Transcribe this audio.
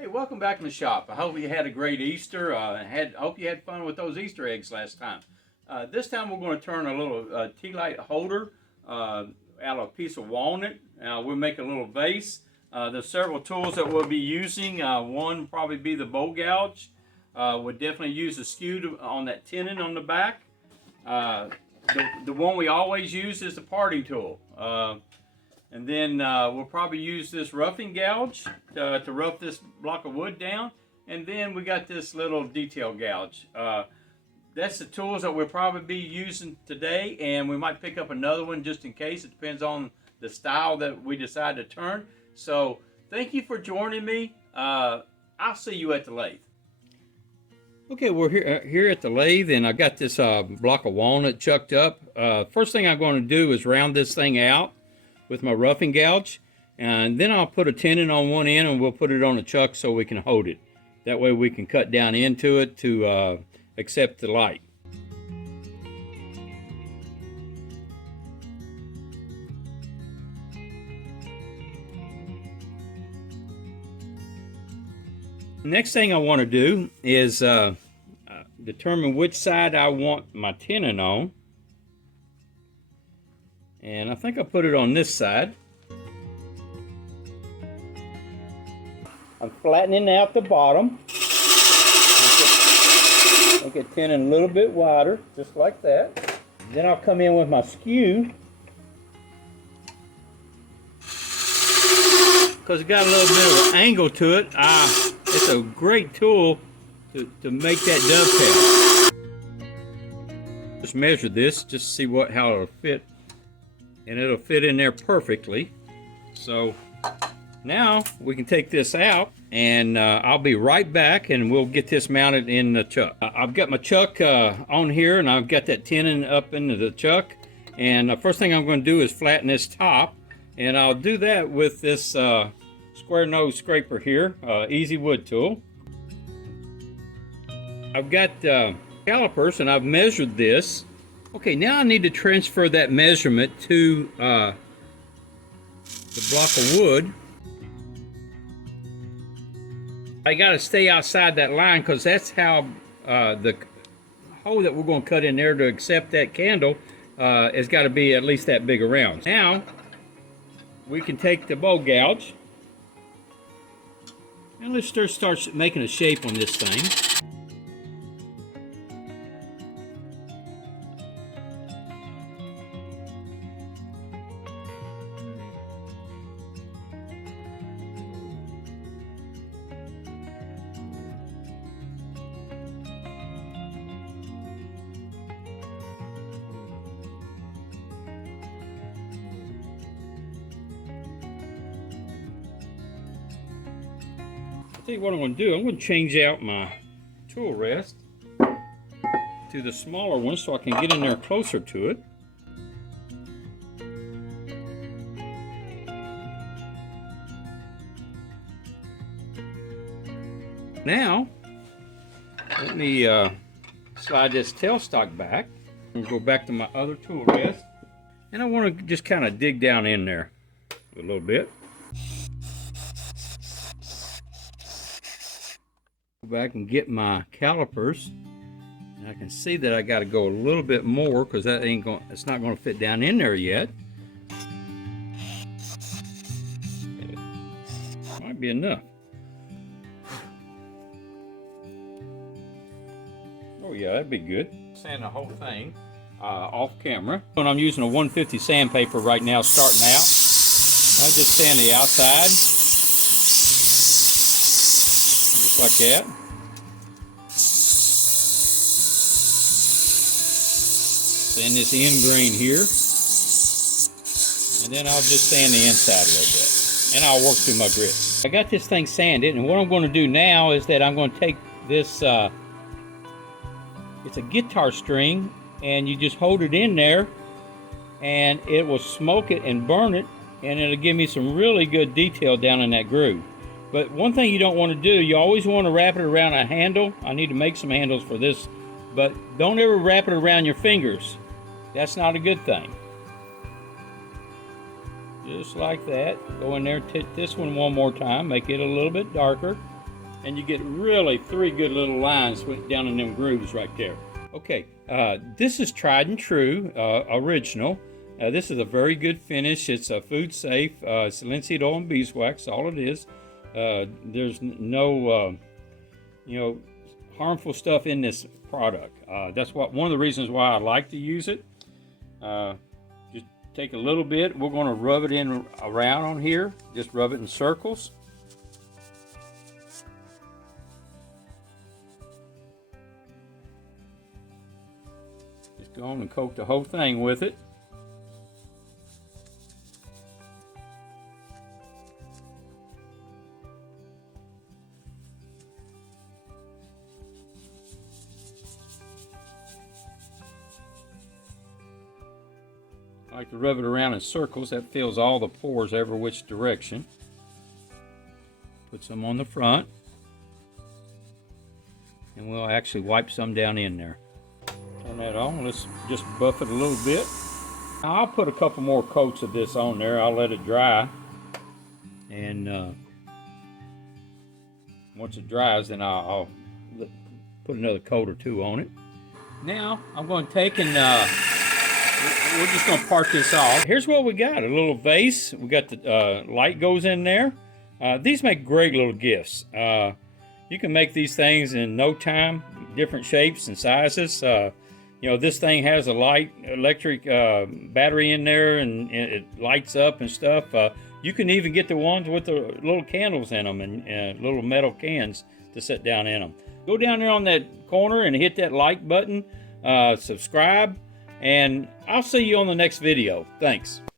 Hey, welcome back to the shop. I hope you had a great Easter. I hope you had fun with those Easter eggs last time. This time we're going to turn a little tea light holder out of a piece of walnut. We'll make a little vase. There's several tools that we'll be using. One probably be the bowl gouge. We'll definitely use the skew on that tenon on the back. The one we always use is the parting tool. And then we'll probably use this roughing gouge to rough this block of wood down. And then we got this little detail gouge. That's the tools that we'll probably be using today, and we might pick up another one just in case. It depends on the style that we decide to turn. So thank you for joining me. I'll see you at the lathe. Okay, we're here at the lathe, and I got this block of walnut chucked up. First thing I'm going to do is round this thing out with my roughing gouge, and then I'll put a tenon on one end and we'll put it on a chuck so we can hold it. That way we can cut down into it to accept the light. Next thing I want to do is determine which side I want my tenon on. And I think I'll put it on this side. I'm flattening out the bottom. Make it tenon a little bit wider, just like that. Then I'll come in with my skew. Because it got a little bit of an angle to it, it's a great tool to make that dovetail. Just measure this, just to see how it'll fit. And it'll fit in there perfectly. So now we can take this out, and I'll be right back and we'll get this mounted in the chuck. I've got my chuck on here, and I've got that tenon up into the chuck, and the first thing I'm going to do is flatten this top, and I'll do that with this square nose scraper here, easy wood tool. I've got calipers, and I've measured this. Okay, now I need to transfer that measurement to the block of wood. I got to stay outside that line because that's how the hole that we're going to cut in there to accept that candle has got to be at least that big around. Now we can take the bowl gouge and let's start making a shape on this thing. I'll tell you what I'm going to do. I'm going to change out my tool rest to the smaller one so I can get in there closer to it. Now, let me slide this tailstock back and go back to my other tool rest. And I want to just kind of dig down in there a little bit. Go back and get my calipers. And I can see that I got to go a little bit more because it's not going to fit down in there yet. Might be enough. Oh yeah, that'd be good. Sand the whole thing off camera. And I'm using a 150 sandpaper right now, starting out. I just sand the outside, just like that. Sand this end grain here, and then I'll just sand the inside a little bit, and I'll work through my grit. I got this thing sanded, and what I'm going to do now is that I'm going to take this. It's a guitar string, and you just hold it in there and it will smoke it and burn it, and it'll give me some really good detail down in that groove. But one thing you don't want to do, you always want to wrap it around a handle. I need to make some handles for this, but don't ever wrap it around your fingers. That's not a good thing. Just like that. Go in there, hit this one more time, make it a little bit darker. and you get really 3 good little lines down in them grooves right there. Okay, this is tried and true, original. This is a very good finish. It's a food safe. It's linseed oil and beeswax, all it is. There's no, harmful stuff in this product. That's one of the reasons why I like to use it. Just take a little bit. We're going to rub it in around on here. Just rub it in circles. Just go on and coat the whole thing with it. I like to rub it around in circles. That fills all the pores every which direction. Put some on the front. And we'll actually wipe some down in there. Turn that on. Let's just buff it a little bit. Now, I'll put a couple more coats of this on there. I'll let it dry. And once it dries, then I'll put another coat or 2 on it. Now, I'm going to take and we're just going to part this off. Here's what we got. A little vase. We got the light goes in there. These make great little gifts. You can make these things in no time, different shapes and sizes. This thing has a electric battery in there, and it lights up and stuff. You can even get the ones with the little candles in them and little metal cans to set down in them. Go down there on that corner and hit that like button, subscribe, and I'll see you on the next video. Thanks.